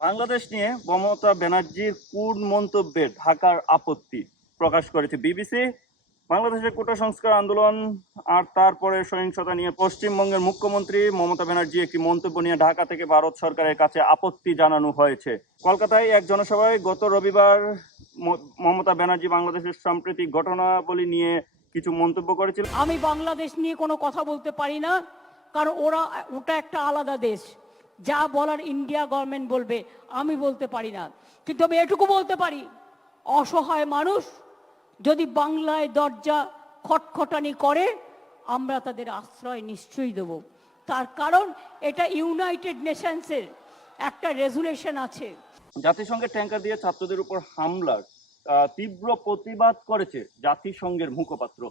বাংলাদেশ নিয়ে মমতা ব্যানার্জির কোন মন্তব্যে ঢাকার আপত্তি প্রকাশ করেছে বিবিসি। বাংলাদেশের কোটা সংস্কার আন্দোলন আর তারপরে সহিংসতা নিয়ে পশ্চিমবঙ্গের মুখ্যমন্ত্রী মমতা ব্যানার্জি একটি মন্তব্য নিয়ে ঢাকা থেকে ভারত সরকারের কাছে আপত্তি জানানো হয়েছে। কলকাতায় এক জনসভায় গত রবিবার মমতা ব্যানার্জি বাংলাদেশের সাম্প্রতিক ঘটনাবলী নিয়ে কিছু মন্তব্য করেছিল আমি বাংলাদেশ নিয়ে কোনো কথা বলতে পারি না, কারণ ওরা, ওটা একটা আলাদা দেশ। যা বলার ইন্ডিয়া গভর্নমেন্ট বলবে, আমি বলতে পারি না। কিন্তু আমি এটুকু বলতে পারি, অসহায় মানুষ যদি বাংলায় দরজা খটখটানি করে, আমরা তাদের আশ্রয় নিশ্চয়ই দেব। তার কারণ এটা ইউনাইটেড নেশনসের একটা রেজুলেশন আছে। জাতিসংঘের ট্যাঙ্কার দিয়ে ছাত্রদের উপর হামলার তীব্র প্রতিবাদ করেছে জাতিসংঘের মুখপাত্র।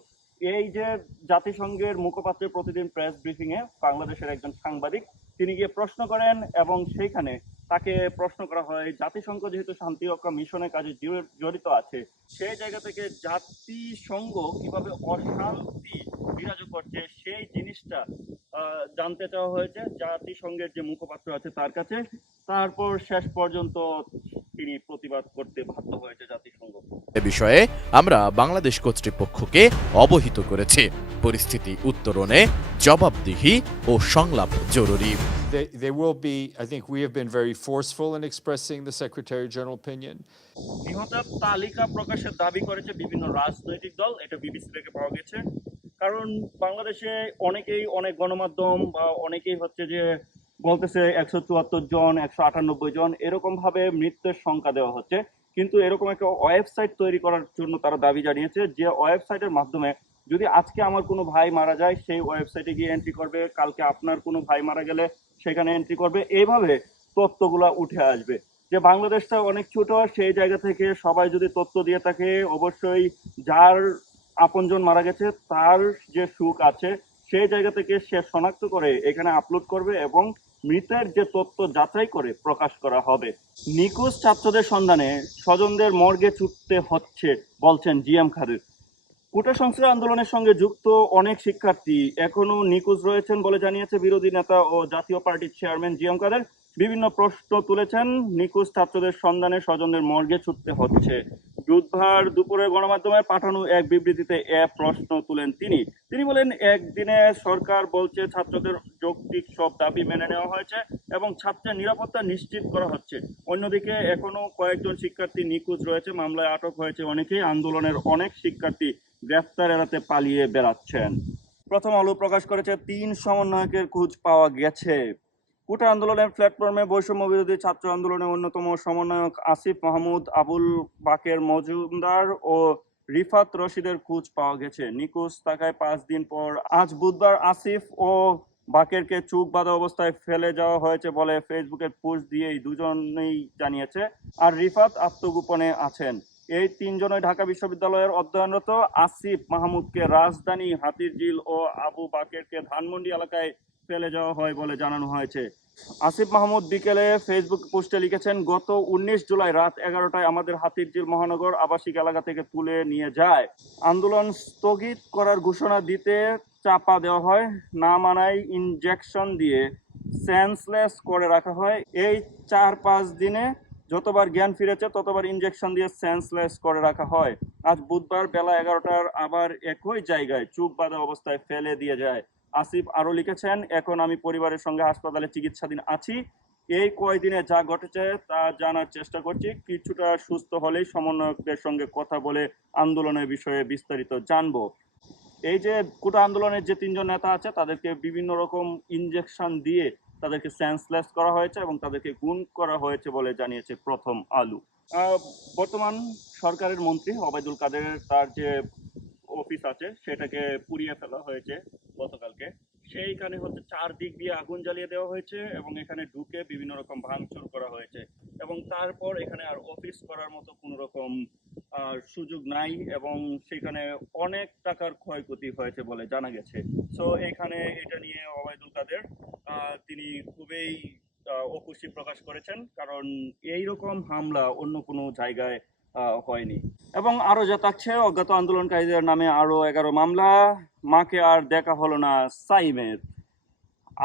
এই যে জাতিসংঘের মুখপাত্রের প্রতিদিন প্রেস ব্রিফিং এ বাংলাদেশের একজন সাংবাদিক তিনি গিয়ে প্রশ্ন করেন এবং সেইখানে তাকে প্রশ্ন করা হয়, জাতিসংঘ যেহেতু শান্তি শান্তিরক্ষা মিশনের কাজে জড়ি- জড়িত আছে, সেই জায়গা থেকে জাতিসংঘ কীভাবে অশান্তি বিরাজ করছে সেই জিনিসটা জানতে চাওয়া হয়েছে। জাতিসংঘের যে মুখপাত্র আছে তার কাছে। তারপর শেষ পর্যন্ত তিনি প্রতিবাদ করতে বাধ্য হয়েছে জাতিসংঘ। এ বিষয়ে আমরা বাংলাদেশ কর্তৃপক্ষকে অবহিত করেছি। পরিস্থিতি উত্তরণে জবাবদিহি ও সংলাপ জরুরি। They, they will be, I think we have been very forceful in expressing the Secretary General opinion. নিহতের তালিকা প্রকাশের দাবি করেছে বিভিন্ন রাজনৈতিক দল এটা বিবিসি থেকে পাওয়া গেছে। কারণ বাংলাদেশে অনেকেই অনেক গণমাধ্যম বা অনেকেই হচ্ছে যে বলতেছে একশো চুয়াত্তর জন একশো আটানব্বই জন এরকম ভাবে মৃত্যুর সংখ্যা দেওয়া হচ্ছে। কিন্তু এরকম একটা ওয়েবসাইট তৈরি করার জন্য তারা দাবি জানিয়েছে যে ওয়েবসাইটের মাধ্যমে যদি আজকে আমার কোনো ভাই মারা যায়, সেই ওয়েবসাইটে গিয়ে এন্ট্রি করবে, কালকে আপনার কোনো ভাই মারা গেলে সেখানে এন্ট্রি করবে এইভাবে তথ্যগুলা উঠে আসবে। যে বাংলাদেশটা অনেক ছোট, সেই জায়গা থেকে সবাই যদি তথ্য দিয়ে থাকে, অবশ্যই যার আপনজন মারা গেছে, তার যে সুখ আছে, সেই জায়গা থেকে সে শনাক্ত করে এখানে আপলোড করবে এবং মৃতের যে তথ্য যাচাই করে প্রকাশ করা হবে। নিখোঁজ ছাত্রদের সন্ধানে স্বজনদের মর্গে ছুটতে হচ্ছে, বলছেন জিএম খাদের। কোটা সংস্কার আন্দোলনের সঙ্গে যুক্ত অনেক শিক্ষার্থী এখনও নিখোঁজ রয়েছেন বলে জানিয়েছে বিরোধী নেতা ও জাতীয় পার্টির চেয়ারম্যান জিএম কাদের। বিভিন্ন প্রশ্ন তুলেছেন, নিখোঁজ ছাত্রদের সন্ধানে স্বজনদের মর্গে ছুটতে হচ্ছে। বুধবার দুপুরে গণমাধ্যমে পাঠানো এক বিবৃতিতে এ প্রশ্ন তুলেন তিনি। তিনি বলেন, একদিনে সরকার বলছে ছাত্রদের যৌক্তিক সব দাবি মেনে নেওয়া হয়েছে এবং ছাত্রের নিরাপত্তা নিশ্চিত করা হচ্ছে। অন্যদিকে এখনও কয়েকজন শিক্ষার্থী নিখোঁজ রয়েছে। মামলায় আটক হয়েছে অনেকেই। আন্দোলনের অনেক শিক্ষার্থী গ্রেফতার এড়াতে পালিয়ে বেড়াচ্ছেন। প্রথম আলো প্রকাশ করেছে, তিন সমন্বয়কের খোঁজ পাওয়া গেছে। কোটা আন্দোলনের প্ল্যাটফর্মে বৈষম্য বিরোধী ছাত্র আন্দোলনের অন্যতম সমন্বয়ক আসিফ মাহমুদ, আবুল বাকের মজুমদার ও রিফাত রশিদের খোঁজ পাওয়া গেছে। নিখোঁজ থাকায় পাঁচ দিন পর আজ বুধবার আসিফ ও বাকেরকে চুপ বাঁধা অবস্থায় ফেলে যাওয়া হয়েছে বলে ফেসবুকে পোস্ট দিয়েই দুজনেই জানিয়েছে। আর রিফাত আত্মগোপনে আছেন। এই তিনজনই ঢাকা বিশ্ববিদ্যালয়ের অধ্যয়নরত আসিফ মাহমুদকে রাজধানী হাতিরঝিল ও আবু বাকেরকে ধানমন্ডি এলাকায় ফেলে যাওয়া হয় বলে জানানো হয়েছে। আসিফ মাহমুদ বিকেলে ফেসবুক পোস্টে লিখেছেন, গত উনিশ জুলাই রাত এগারোটায় আমাদের হাতিরঝিল মহানগর আবাসিক এলাকা থেকে তুলে নিয়ে যায়। আন্দোলন স্থগিত করার ঘোষণা দিতে চাপা দেওয়া হয়, না মানায় ইনজেকশন দিয়ে সেন্সলেস করে রাখা হয়। এই চার পাঁচ দিনে যতবার জ্ঞান ফিরেছে, ততবার ইনজেকশন দিয়ে সেন্সলেস করে রাখা হয়। আজ বুধবার বেলা এগারোটার আবার একই জায়গায় চুপ বাঁধা অবস্থায় ফেলে দিয়ে যায়। আসিফ আরও লিখেছেন, এখন আমি পরিবারের সঙ্গে হাসপাতালে চিকিৎসাধীন আছি। এই কয়দিনে যা ঘটেছে তা জানার চেষ্টা করছি। কিছুটা সুস্থ হলেই সমন্বয়কদের সঙ্গে কথা বলে আন্দোলনের বিষয়ে বিস্তারিত জানব। এই যে কোটা আন্দোলনের যে তিনজন নেতা আছে, তাদেরকে বিভিন্ন রকম ইনজেকশন দিয়ে তাদেরকে সেন্সলেস করা হয়েছে এবং তাদেরকে গুণ করা হয়েছে বলে জানিয়েছে প্রথম আলু। বর্তমান সরকারের মন্ত্রী ওবায়দুল কাদের তার যে অফিস আছে, সেটাকে পুড়িয়ে ফেলা হয়েছে গতকালকে। সেইখানে হচ্ছে চারদিক দিয়ে আগুন জ্বালিয়ে দেওয়া হয়েছে এবং এখানে ঢুকে বিভিন্ন রকম ভাঙচুর করা হয়েছে এবং তারপর এখানে আর অফিস করার মতো কোনো রকম সুযোগ নাই এবং সেখানে অনেক টাকার ক্ষয়ক্ষতি হয়েছে বলে জানা গেছে। সো এখানে এটা নিয়ে ওবায়দুল প্রকাশ করেছেন, কারণ এই রকম হামলা অন্য কোনো জায়গায় হয়নি। এবং আরও যা থাকছে অজ্ঞাত আন্দোলনকারীদের নামে আরও এগারো মামলা, মাকে আর দেখা হলো না সাইমের।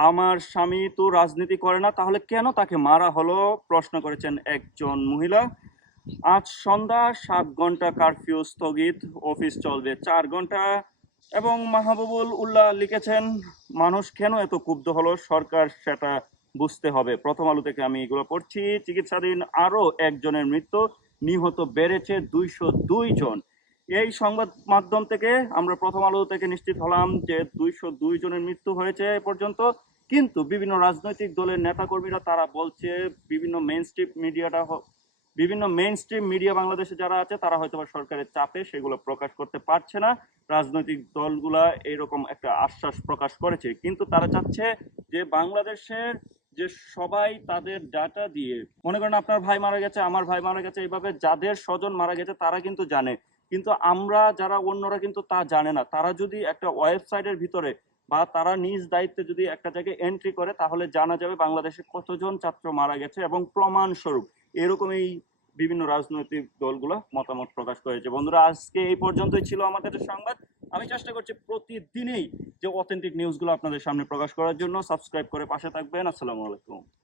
আমার স্বামী তো রাজনীতি করে না, তাহলে কেন তাকে মারা হলো? প্রশ্ন করেছেন একজন মহিলা। আজ সন্ধ্যা সাত ঘণ্টা কারফিউ স্থগিত, অফিস চলবে চার ঘণ্টা। এবং মাহবুবুল উল্লাহ লিখেছেন, মানুষ কেন এত ক্ষুব্ধ হলো? সরকার সেটা বুঝতে হবে। প্রথম আলো থেকে আমি এগুলো পড়ছি। চিকিৎসাধীন আরও একজনের মৃত্যু। নিহত বেড়েছে দুইশো দুই জন। এই সংবাদ মাধ্যম থেকে আমরা প্রথম আলো থেকে নিশ্চিত হলাম যে দুইশো দুই জনের মৃত্যু হয়েছে এ পর্যন্ত। কিন্তু বিভিন্ন রাজনৈতিক দলের নেতাকর্মীরা তারা বলছে, বিভিন্ন মেন স্ট্রিম মিডিয়াটা বিভিন্ন মেন স্ট্রিম মিডিয়া বাংলাদেশে যারা আছে, তারা হয়তো বা সরকারের চাপে সেগুলো প্রকাশ করতে পারছে না। রাজনৈতিক দলগুলা এরকম একটা আশ্বাস প্রকাশ করেছে। কিন্তু তারা চাচ্ছে যে বাংলাদেশের যে সবাই তাদের ডাটা দিয়ে, মনে করেন আপনার ভাই মারা গেছে, আমার ভাই মারা গেছে, এইভাবে যাদের স্বজন মারা গেছে, তারা কিন্তু জানে। কিন্তু আমরা যারা অন্যরা কিন্তু তা জানে না। তারা যদি একটা ওয়েবসাইটের ভিতরে বা তারা নিজ দায়িত্বে যদি একটা জায়গায় এন্ট্রি করে, তাহলে জানা যাবে বাংলাদেশে কতজন ছাত্র মারা গেছে এবং প্রমাণ স্বরূপ এরকম এই বিভিন্ন রাজনৈতিক দলগুলো মতামত প্রকাশ করেছে। বন্ধুরা, আজকে এই পর্যন্তই ছিল আমাদের সংবাদ। আমি চেষ্টা করছি প্রতিদিনই যে অথেন্টিক নিউজগুলো আপনাদের সামনে প্রকাশ করার জন্য। সাবস্ক্রাইব করে পাশে থাকবেন। আসসালামু আলাইকুম।